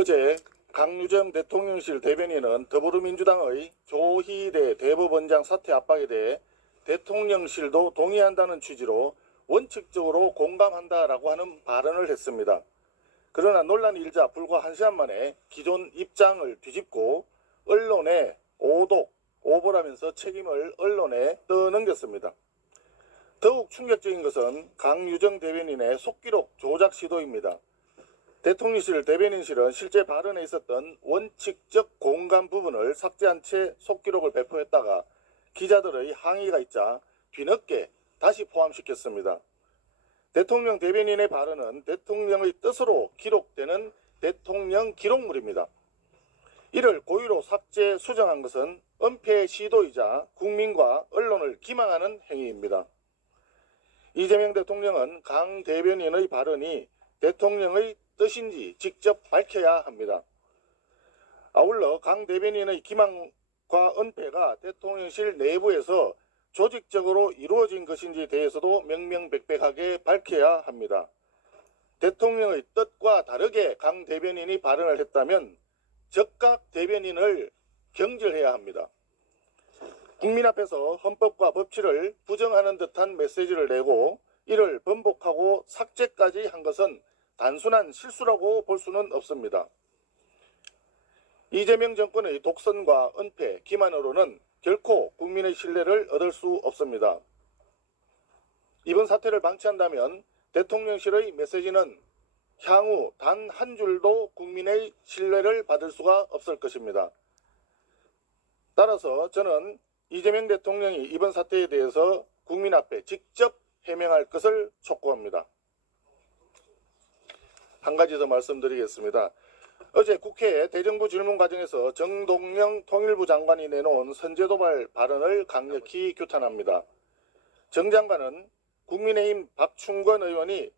어제 강유정 대통령실 대변인은 더불어민주당의 조희대 대법원장 사퇴 압박에 대해 대통령실도 동의한다는 취지로 원칙적으로 공감한다라고 하는 발언을 했습니다. 그러나 논란이 일자 불과 1시간 만에 기존 입장을 뒤집고 언론에 오보라면서 책임을 언론에 떠넘겼습니다. 더욱 충격적인 것은 강유정 대변인의 속기록 조작 시도입니다. 대통령실 대변인실은 실제 발언에 있었던 원칙적 공감 부분을 삭제한 채 속기록을 배포했다가 기자들의 항의가 있자 뒤늦게 다시 포함시켰습니다. 대통령 대변인의 발언은 대통령의 뜻으로 기록되는 대통령 기록물입니다. 이를 고의로 삭제 수정한 것은 은폐의 시도이자 국민과 언론을 기망하는 행위입니다. 이재명 대통령은 강 대변인의 발언이 대통령의 뜻인지 직접 밝혀야 합니다. 아울러 강 대변인의 기망과 은폐가 대통령실 내부에서 조직적으로 이루어진 것인지에 대해서도 명명백백하게 밝혀야 합니다. 대통령의 뜻과 다르게 강 대변인이 발언을 했다면 즉각 대변인을 경질해야 합니다. 국민 앞에서 헌법과 법치를 부정하는 듯한 메시지를 내고 이를 번복하고 삭제까지 한 것은 단순한 실수라고 볼 수는 없습니다. 이재명 정권의 독선과 은폐, 기만으로는 결코 국민의 신뢰를 얻을 수 없습니다. 이번 사태를 방치한다면 대통령실의 메시지는 향후 단 한 줄도 국민의 신뢰를 받을 수가 없을 것입니다. 따라서 저는 이재명 대통령이 이번 사태에 대해서 국민 앞에 직접 해명할 것을 촉구합니다. 한 가지 더 말씀드리겠습니다. 어제 국회 대정부 질문 과정에서 정동영 통일부 장관이 내놓은 선제도발 발언을 강력히 규탄합니다. 정 장관은 국민의힘 박충건 의원이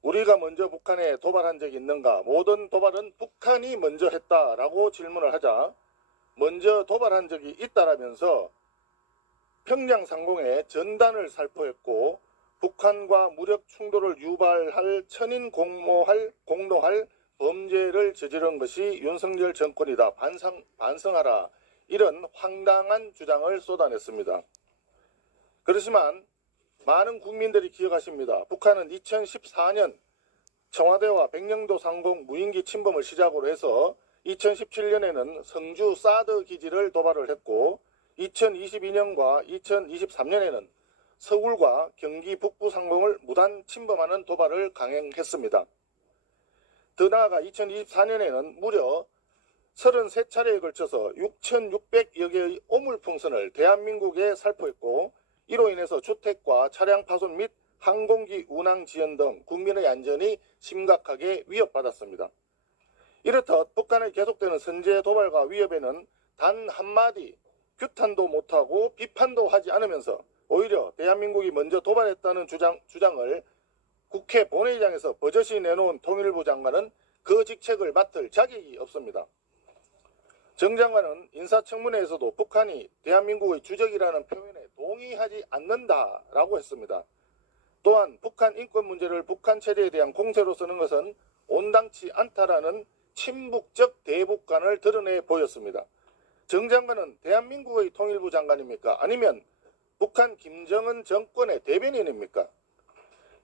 우리가 먼저 북한에 도발한 적이 있는가? 모든 도발은 북한이 먼저 했다라고 질문을 하자 먼저 도발한 적이 있다라면서 평양 상공에 전단을 살포했고 북한과 무력 충돌을 유발할 천인 공노할 범죄를 저지른 것이 윤석열 정권이다. 반성하라. 이런 황당한 주장을 쏟아냈습니다. 그렇지만 많은 국민들이 기억하십니다. 북한은 2014년 청와대와 백령도 상공 무인기 침범을 시작으로 해서 2017년에는 성주 사드 기지를 도발을 했고 2022년과 2023년에는 서울과 경기 북부 상공을 무단 침범하는 도발을 강행했습니다. 더 나아가 2024년에는 무려 33차례에 걸쳐서 6,600여 개의 오물풍선을 대한민국에 살포했고 이로 인해서 주택과 차량 파손 및 항공기 운항 지연 등 국민의 안전이 심각하게 위협받았습니다. 이렇듯 북한의 계속되는 선제 도발과 위협에는 단 한마디 규탄도 못하고 비판도 하지 않으면서 오히려 대한민국이 먼저 도발했다는 주장을 국회 본회의장에서 버젓이 내놓은 통일부 장관은 그 직책을 맡을 자격이 없습니다. 정 장관은 인사청문회에서도 북한이 대한민국의 주적이라는 표현에 동의하지 않는다라고 했습니다. 또한 북한 인권 문제를 북한 체제에 대한 공세로 쓰는 것은 온당치 않다라는 친북적 대북관을 드러내 보였습니다. 정 장관은 대한민국의 통일부 장관입니까? 아니면 북한 김정은 정권의 대변인입니까?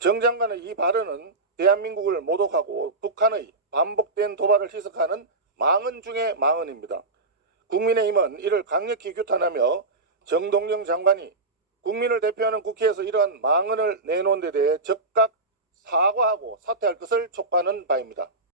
정 장관의 이 발언은 대한민국을 모독하고 북한의 반복된 도발을 희석하는 망언 중의 망언입니다. 국민의힘은 이를 강력히 규탄하며 정동영 장관이 국민을 대표하는 국회에서 이러한 망언을 내놓은 데 대해 즉각 사과하고 사퇴할 것을 촉구하는 바입니다.